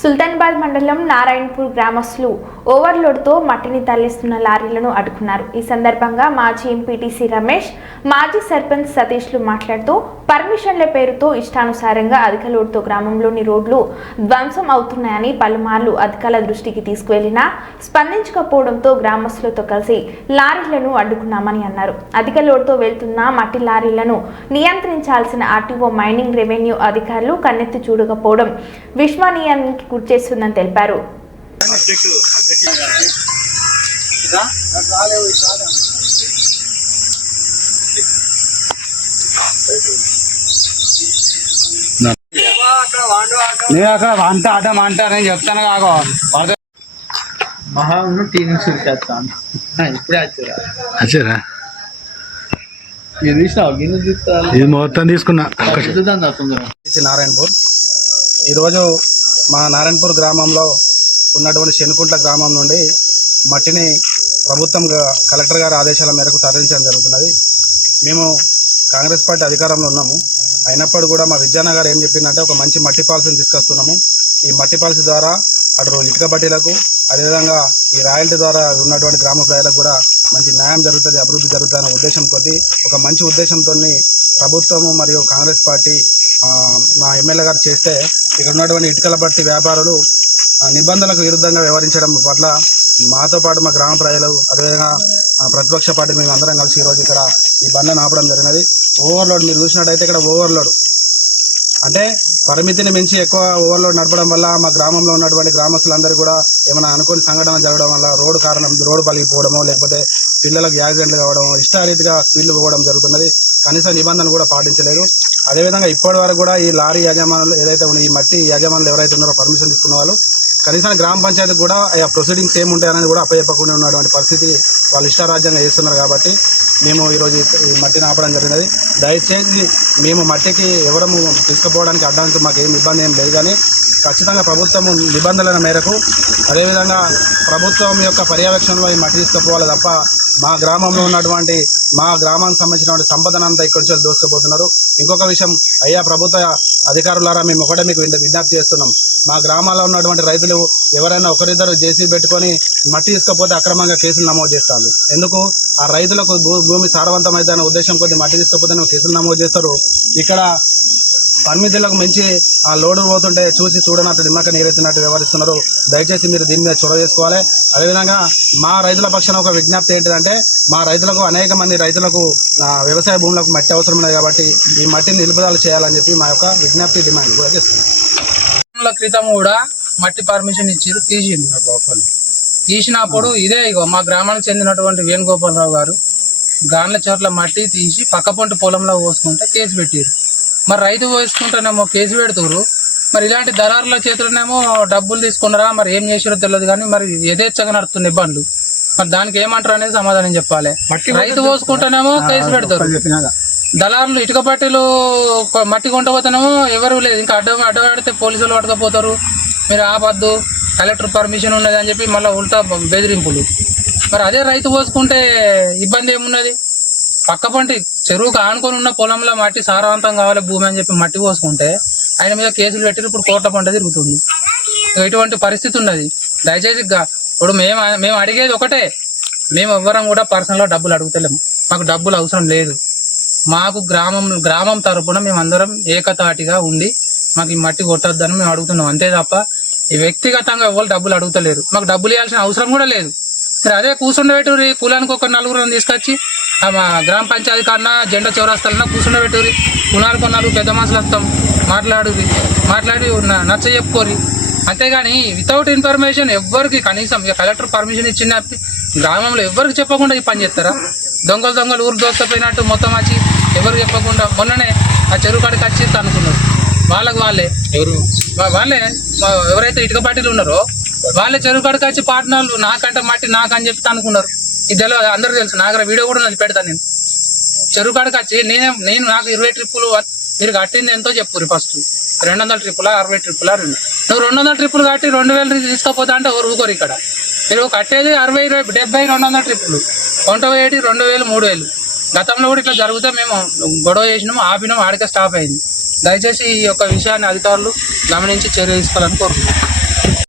సుల్తానాబాద్ మండలం నారాయణపూర్ గ్రామస్తులు ఓవర్లోడ్తో మట్టిని తరలిస్తున్న లారీలను అడ్డుకున్నారు. ఈ సందర్భంగా మాజీ ఎంపీటీసీ రమేష్, మాజీ సర్పంచ్ సతీష్లు మాట్లాడుతూ పర్మిషన్ల పేరుతో ఇష్టానుసారంగా అధిక లోడ్తో గ్రామంలోని రోడ్లు ధ్వంసం అవుతున్నాయని పలుమార్లు అధికారుల దృష్టికి తీసుకువెళ్లినా స్పందించకపోవడంతో గ్రామస్తులతో కలిసి లారీలను అడ్డుకున్నామని అన్నారు. అధిక లోడ్తో వెళ్తున్న మట్టి లారీలను నియంత్రించాల్సిన ఆర్టీఓ, మైనింగ్, రెవెన్యూ అధికారులు కన్నెత్తి చూడకపోవడం విశ్వనీయానికి గుర్చేస్తుందని తెలిపారు. నేను అక్కడ వంట ఆటం అంటారని చెప్తాను కాకో మహా టీని చూసేస్తాను ఇప్పుడే వచ్చారా ఇది తీసినావు గిన్నె తీసుకోవాలి ఇది మొత్తం తీసుకున్నా. నారాయణపూర్ ఈరోజు మా నారాయణపూర్ గ్రామంలో ఉన్నటువంటి శనుకుంట్ల గ్రామం నుండి మట్టిని ప్రభుత్వం కలెక్టర్ గారి ఆదేశాల మేరకు తరలించడం జరుగుతున్నది. మేము కాంగ్రెస్ పార్టీ అధికారంలో ఉన్నాము. అయినప్పుడు కూడా మా విద్యానగర్ ఏం చెప్పిందంటే ఒక మంచి మట్టి పాలసీని తీసుకొస్తున్నాము. ఈ మట్టి పాలసీ ద్వారా అటు ఇటుక బట్టీలకు, అదేవిధంగా ఈ రాయల్టీ ద్వారా ఉన్నటువంటి గ్రామ ప్రజలకు కూడా మంచి న్యాయం జరుగుతుంది, అభివృద్ధి జరుగుతుంది అనే ఉద్దేశం కొద్దీ ఒక మంచి ఉద్దేశంతో ప్రభుత్వము మరియు కాంగ్రెస్ పార్టీ మా ఎమ్మెల్యే గారు చేస్తే ఇక్కడ ఉన్నటువంటి ఇటుకల బట్టి వ్యాపారులు నిబంధనలకు విరుద్ధంగా వ్యవహరించడం పట్ల మాతో పాటు మా గ్రామ ప్రజలు, అదేవిధంగా ప్రతిపక్ష పార్టీ మేము అందరం కలిసి ఈరోజు ఇక్కడ ఈ బండ్లను ఆపడం జరిగినది. ఓవర్లోడ్ మీరు చూసినట్టయితే ఇక్కడ ఓవర్లోడ్ అంటే పరిమితిని మించి ఎక్కువ ఓవర్లోడ్ నడపడం వల్ల మా గ్రామంలో ఉన్నటువంటి గ్రామస్తులందరూ కూడా ఏమైనా అనుకోని సంఘటన జరగడం వల్ల రోడ్డు పలిగిపోవడమో, లేకపోతే పిల్లలకు యాక్సిడెంట్లు కావడం, ఇష్టారీతిగా స్పీడ్లు పోవడం జరుగుతున్నది. కనీస నిబంధనలు కూడా పాటించలేదు. అదేవిధంగా ఇప్పటి వరకు కూడా ఈ లారీ యజమానులు ఏదైతే ఉన్నాయి, ఈ మట్టి యజమానులు ఎవరైతే ఉన్నారో పర్మిషన్ తీసుకున్న వాళ్ళు కనీసం గ్రామ పంచాయతీకి కూడా ఆ ప్రొసీడింగ్స్ ఏముంటాయనేది కూడా అప్పచెప్పకుండా ఉన్నటువంటి పరిస్థితి వాళ్ళు ఇష్టారాజ్యంగా చేస్తున్నారు. కాబట్టి మేము ఈరోజు ఈ మట్టిని ఆపడం జరిగినది. దయచేసి మేము మట్టికి ఎవరము తీసుకుపోవడానికి అడ్డానికి మాకు ఏం ఇబ్బంది ఏం లేదు, కానీ ఖచ్చితంగా ప్రభుత్వం నిబంధనల మేరకు, అదేవిధంగా ప్రభుత్వం యొక్క పర్యవేక్షణలో ఈ మట్టి తీసుకుపోవాలి తప్ప మా గ్రామంలో ఉన్నటువంటి మా గ్రామానికి సంబంధించినటువంటి సంపదనంతా ఇక్కడి నుంచి దోసుకుపోతున్నారు. ఇంకొక విషయం, అయ్యా ప్రభుత్వ అధికారులారా, మేము ఒకటే మీకు విజ్ఞప్తి చేస్తున్నాం. మా గ్రామాల్లో ఉన్నటువంటి రైతులు ఎవరైనా ఒకరిద్దరు జేసీ పెట్టుకొని మట్టి తీసుకపోతే అక్రమంగా కేసులు నమోదు చేస్తారు. ఎందుకు? ఆ రైతులకు భూమి సారవంతమైందనే ఉద్దేశం కొద్ది మట్టి తీసుకపోతే కేసులు నమోదు చేస్తారు. ఇక్కడ పరిమితులకు మించి ఆ లోడు పోతుంటే చూసి చూడనట్టు నిమ్మక నీరెత్తినట్టు వ్యవహరిస్తున్నారు. దయచేసి మీరు దీని మీద చొరవ చేసుకోవాలి. అదేవిధంగా మా రైతుల పక్షాన ఒక విజ్ఞప్తి ఏంటిదంటే, మా రైతులకు అనేక మంది రైతులకు వ్యవసాయ భూములకు మట్టి అవసరం ఉంది కాబట్టి ఈ మట్టిని నిలుపుదల చేయాలని చెప్పి మా యొక్క విజ్ఞప్తి డిమాండ్ కూడా చేస్తున్నాం. క్రితం కూడా మట్టి పర్మిషన్ ఇచ్చారు, తీసినప్పుడు ఇదే మా గ్రామానికి చెందినటువంటి వేణుగోపాలరావు గారు గాన్ల చోట్ల మట్టి తీసి పక్కపొంటి పొలంలో పోసుకుంటే కేసు పెట్టారు. మరి రైతు పోసుకుంటేనేమో కేసు పెడుతురు, మరి ఇలాంటి దళారుల చేతులనేమో డబ్బులు తీసుకున్నారా, మరి ఏం చేసారో తెలియదు. కానీ మరి యథేచ్ఛగా నడుస్తున్న ఇబ్బందులు, మరి దానికి ఏమంటారు అనేది సమాధానం చెప్పాలి. రైతు పోసుకుంటేనేమో కేసు పెడతారు, దళారులు ఇటుక పట్టీలు మట్టి కొంటపోతేనేమో ఎవరు లేదు, ఇంకా అడ్డపడితే పోలీసులు పట్టుకపోతారు, మీరు ఆపద్దు, కలెక్టర్ పర్మిషన్ ఉన్నది అని చెప్పి మళ్ళీ ఉల్టా బెదిరింపులు. మరి అదే రైతు పోసుకుంటే ఇబ్బంది ఏమున్నది? పక్క పంటి చెరువుకు ఆనుకొని ఉన్న పొలంలో మట్టి సారవంతం కావాలి భూమి అని చెప్పి మట్టి పోసుకుంటే ఆయన మీద కేసులు పెట్టి ఇప్పుడు కోట్ల పంట తిరుగుతుంది. ఇటువంటి పరిస్థితి ఉన్నది. దయచేసి ఇప్పుడు మేము అడిగేది ఒకటే, మేము ఎవ్వరం కూడా పర్సనల్గా డబ్బులు అడుగుతలేము, మాకు డబ్బులు అవసరం లేదు. మాకు గ్రామం తరపున మేమందరం ఏకతాటిగా ఉండి మాకు ఈ మట్టి కొట్టొద్దని మేము అడుగుతున్నాం, అంతే తప్ప ఈ వ్యక్తిగతంగా ఎవరు డబ్బులు అడుగుతలేరు. మాకు డబ్బులు ఇవ్వాల్సిన అవసరం కూడా లేదు. మీరు అదే కూర్చుండబెట్టుర్రి, కులానికి ఒక నలుగురిని తీసుకొచ్చి మా గ్రామ పంచాయతీ కన్నా జెండా చౌరస్తాలన్నా కూర్చుండబెట్టుర్రి, కొనాలు పెద్ద మనుషులు వస్తాం, మాట్లాడి నచ్చ చెప్పుకోరి. అంతేగాని వితౌట్ ఇన్ఫర్మేషన్ ఎవ్వరికి కనీసం కలెక్టర్ పర్మిషన్ ఇచ్చిన గ్రామంలో ఎవరికి చెప్పకుండా ఈ పని చేస్తారా? దొంగలు ఊరు దోసుకపోయినట్టు మొత్తం వచ్చి ఎవరికి చెప్పకుండా మొన్ననే ఆ చెరువు కాడికి వచ్చి అనుకున్నారు. వాళ్ళే ఎవరైతే ఇటుక పార్టీలు ఉన్నారో వాళ్ళే చెరువు కాడికి వచ్చి పాటనాలు నాకంటే మట్టి నాకని చెప్పి అనుకున్నారు. ఇది తెలియదు, అందరికీ తెలుసు. నా దగ్గర వీడియో కూడా నన్ను పెడతాను. నేను చెరువు కాడికి వచ్చి నేను నాకు 20 ట్రిప్పులు మీరు కట్టింది ఎంతో చెప్పుర్రి. ఫస్ట్ 200 ట్రిప్పులా 60 ట్రిప్పులా నువ్వు 200 ట్రిప్పులు కట్టి 2000 తీసుకపోతా అంటే ఎవరు ఊరుకోరు. ఇక్కడ మీరు కట్టేది 60, 70, 200 ట్రిప్పులు, కొంట వేయటి 2000, 3000. గతంలో కూడా ఇట్లా జరిగితే మేము గొడవ చేసినాము, ఆపినాము, ఆడికే స్టాప్ అయింది. దయచేసి ఈ యొక్క విషయాన్ని అధికారులు గమనించి చర్య తీసుకోవాలని కోరుతున్నాం.